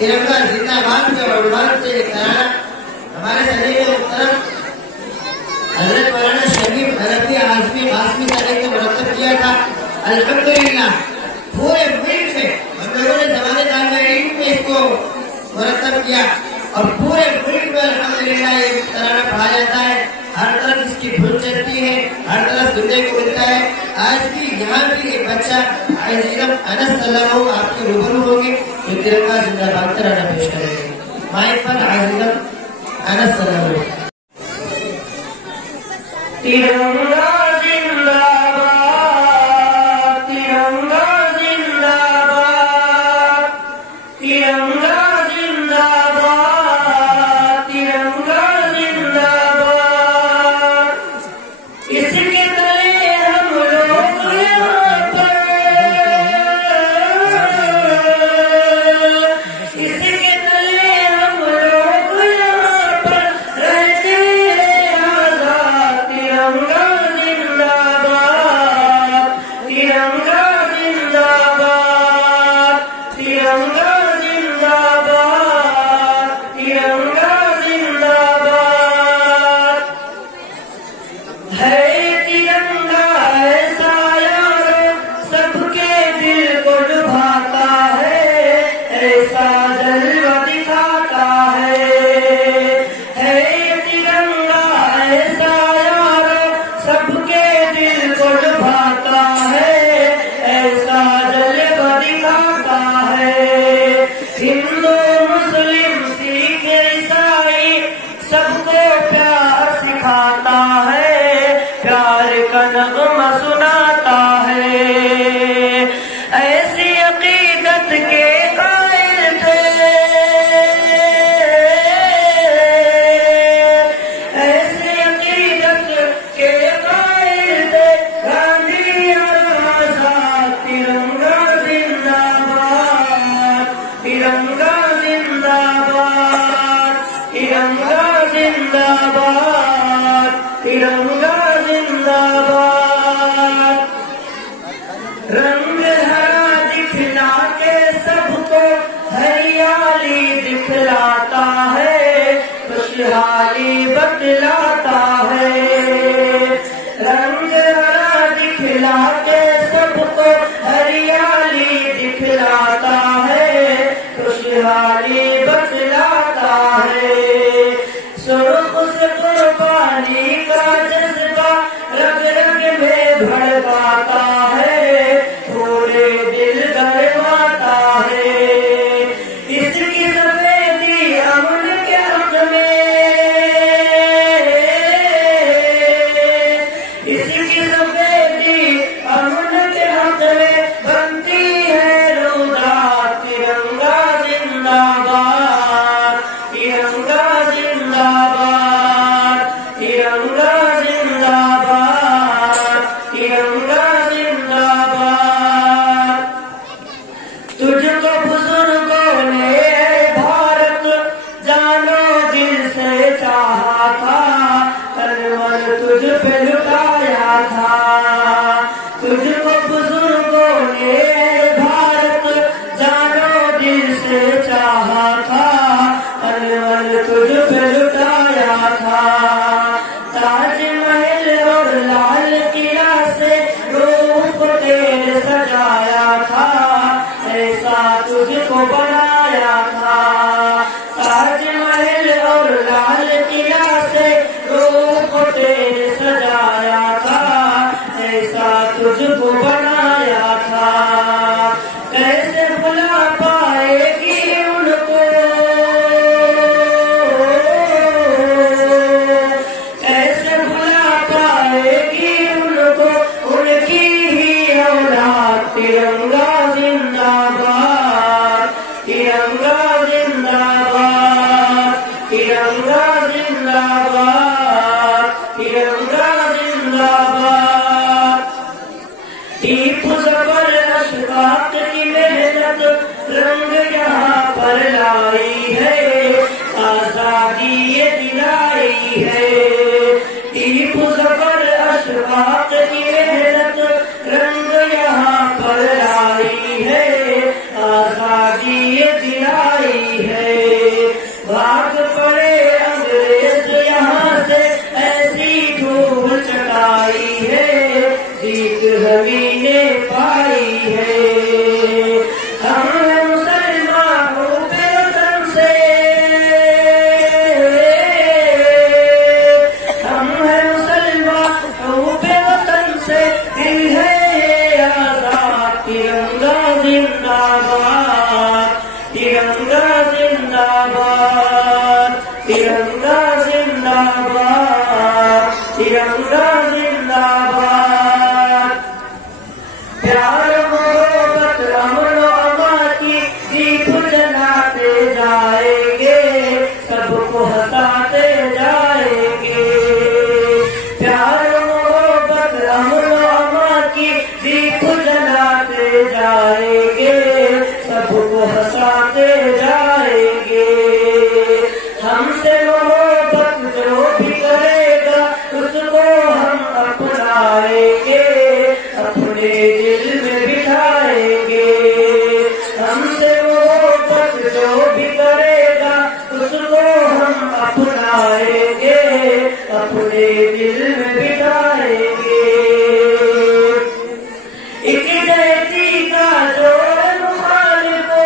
तिरंगा जिंदाबाद के उड़वान से कराना हमारे सभी के मुहतरम हजरत मौलाना शबीर हरफी आजमी आसमी साहब ने मुरतब किया था। अल्हम्दुलिल्लाह पूरे मुल्क में हम लोगों ने ज़माने तालीम में इसको मुरतब किया और पूरे मुल्क में अल्हम्दुलिल्लाह ये तराना पढ़ा जाता है। हर तरफ इसकी धुन चलती है, हर तरफ सुनने को मिलता है। आज भी यहाँ भी एक बच्चा अजीज़म अनस सल्लल्लाहु आपके रूबरू होंगे जो तिरंगा जिंदाबाद तराना पेश करेंगे। माइक पर अजीज़म अनस सल्लल्लाहु। तिरंगा जिंदाबाद, तिरंगा जिंदाबाद, तिरंगा जिंदाबाद, तिरंगा जिंदाबाद। इसके तले हम लोग यहाँ पर, इसके तले हम लोग यहाँ पर रहते हैं आजाद। तिरंगा जिंदाबाद, तिरंगा जिंदाबाद, तिरंगा जिंदाबाद, तिरंगा जिंदाबाद। है तिरंगा ऐसा यारो सबके दिल को लुभाता है, ऐसा जलवा दिखाता है। है तिरंगा ऐसा यारो सबके दिल को लुभाता है, ऐसा जलवा दिखाता है। हिंदू मुस्लिम सिख ईसाई सबको प्यार सिखाता है, प्यार का नगमा सुनाता है। ऐसी अकीदत के कायल थे, ऐसी अकीदत के कायल थे गांधी और आजाद। तिरंगा जिंदाबाद, तिरंगा जिंदाबाद, तिरंगा जिंदाबाद, तिरंगा जिंदाबाद। रंग हरा दिखला के सबको हरियाली दिखलाता है, खुशहाली बतलाता है। रंग हरा दिखला के सबको हरियाली दिखलाता है, खुशहाली बतलाता है। सुर्ख से कुर्बानी का जज्बा रग रग में भड़काता है, पूरे दिल गरमाता है। इसकी सफेदी अमन के हक में, इसकी सफेदी अमन के हक में बनती है रोदा। तिरंगा जिंदाबाद, तिरंगा जिंदाबाद, तिरंगा जिंदाबाद, तिरंगा जिंदाबाद। तुझको बुजुर्गों ने भारत जानो दिल से चाहा था, तन-मन तुझ पे लुटाया था। तुझको बुजुर्गों ने भारत जानो दिल से चाहा था, तन-मन तुझ पे लुटाया था। ताजमहल और लाल किला से रूप तेरे सजाया था, ऐसा तुझको बनाया था। ताजमहल और लाल किला से रूप तेरे सजाया था, ऐसा तुझको बनाया था। कैसे भुला पाएगी उनको, कैसे भुला पाएगी उनको उनकी ही औलाद। तिरंगा जिंदाबाद, तिरंगा जिंदाबाद, तिरंगा जिंदाबाद, तिरंगा जिंदाबाद। टीपू जफर अशफाक की मेहनत रंग यहाँ पर लाई है, आजादी ये दिलाई है। टीपू जफर अशफाक की मेहनत रंग यहाँ पर लाई है, आजादी ये दिलाई बढ़ते जाएंगे। हमसे मोहब्बत जो भी करेगा उसको हम अपनाएंगे, अपने दिल में बिठाएंगे। हमसे मोहब्बत जो भी करेगा उसको हम अपनाएंगे, अपने दिल में बिठाएंगे। एक जैसी का जो मुखालिफ हो,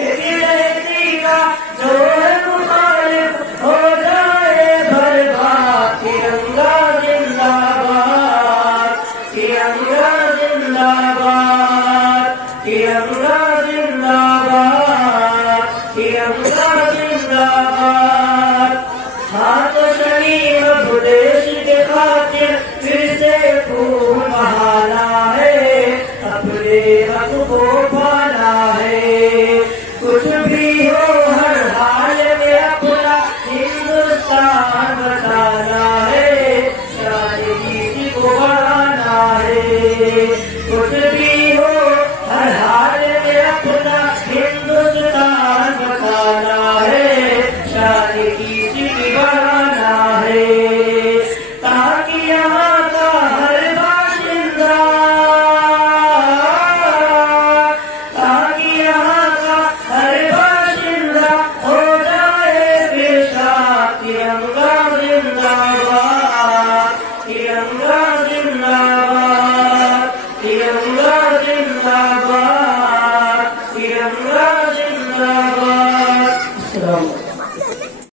एक जैसी का जो मुखालिफ हो जाए बर्बाद। तिरंगा जिंदाबाद, तिरंगा जिंदाबाद, तिरंगा जिंदाबाद, तिरंगा जिंदाबाद। हाथ शरीर देश के खातिर फिर से खून बहाना है, अपने हक को पाना है। कुछ भी हो हर हाल में अपना हिंदुस्तान बचाना है, शान किसी को बढ़ाना है। कुछ भी हो हर हाल में अपना हिंदुस्तान बचाना है, शान किसी की बढ़ाना है। ताकि यहाँ का हर बाशिंदा, ताकि यहाँ का हर बाशिंदा हो जाए बेशाक। तिरंगा जिंदाबाद, तिरंगा जिंदाबाद, तिरंगा जिंदाबाद, तिरंगा जिंदाबाद।